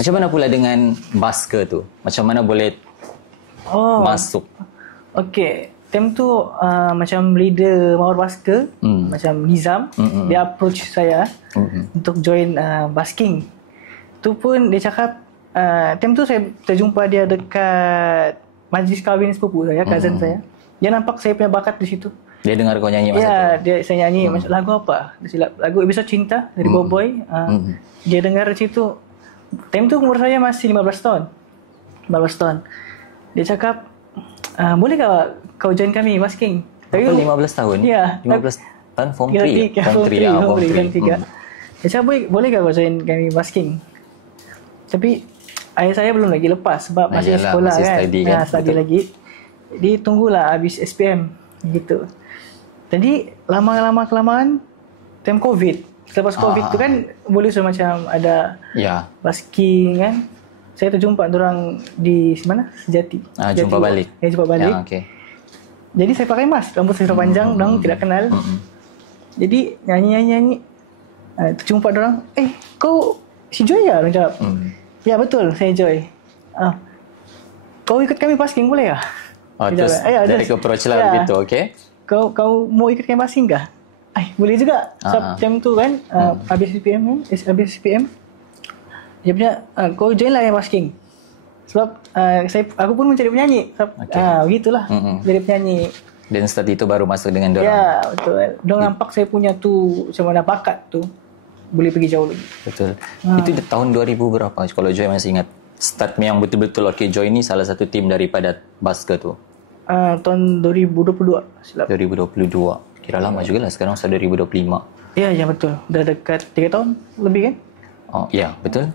Macam mana pula dengan basker tu? Macam mana boleh masuk? Okay. Time tu macam leader Mawar Basker, macam Nizam, dia approach saya untuk join basking. Tu pun dia cakap, time tu saya terjumpa dia dekat majlis kahwin sepupu saya, cousin saya. Dia nampak saya punya bakat di situ. Dia dengar kau nyanyi masa tu? Ya, saya nyanyi lagu apa? Dia silap lagu Episode Cinta dari Boboy. Dia dengar di situ. Time tu umur saya masih 15 tahun. 15 tahun. Dia cakap, boleh kau join kami basking? Tapi 15 tahun? Ya. 15 tahun form 3? Form 3. Dia cakap, boleh kau join kami basking? Tapi ayah saya belum lagi lepas sebab masih sekolah masih kan. Study kan? Study lagi. Dia tunggulah habis SPM gitu. Jadi lama-lama kelamaan time COVID. Selepas COVID tu kan boleh macam ada basking kan. Saya terjumpa orang di mana? Sejati. Jumpa balik. Ya, jumpa balik. Okay. Jadi saya pakai mask, rambut saya panjang, orang tidak kenal. Jadi nyanyi. Terjumpa orang, kau si Joy ya? Orang jawab. Ya betul, saya Joy. Kau ikut kami basking boleh ya? Terus dari approach lah begitu, okay? Kau mau ikut kami basking kah? Boleh juga. Sebab time tu kan, habis SPM, dia punya, kau join lah yang basking. Sebab aku pun mencari penyanyi. Begitulah, jadi penyanyi. Dan setelah itu baru masuk dengan dorang. Ya, betul. Dorang nampak saya punya tu, macam mana bakat tu, boleh pergi jauh lagi. Betul. Itu di tahun 2000 berapa? Kalau Joy masih ingat. Start yang betul-betul Joy ni salah satu tim daripada basker tu. Tahun 2022 silap. 2022. Kira lama juga lah, sekarang sudah 2025. Ya, betul. Dah dekat 3 tahun lebih kan? Ya, betul.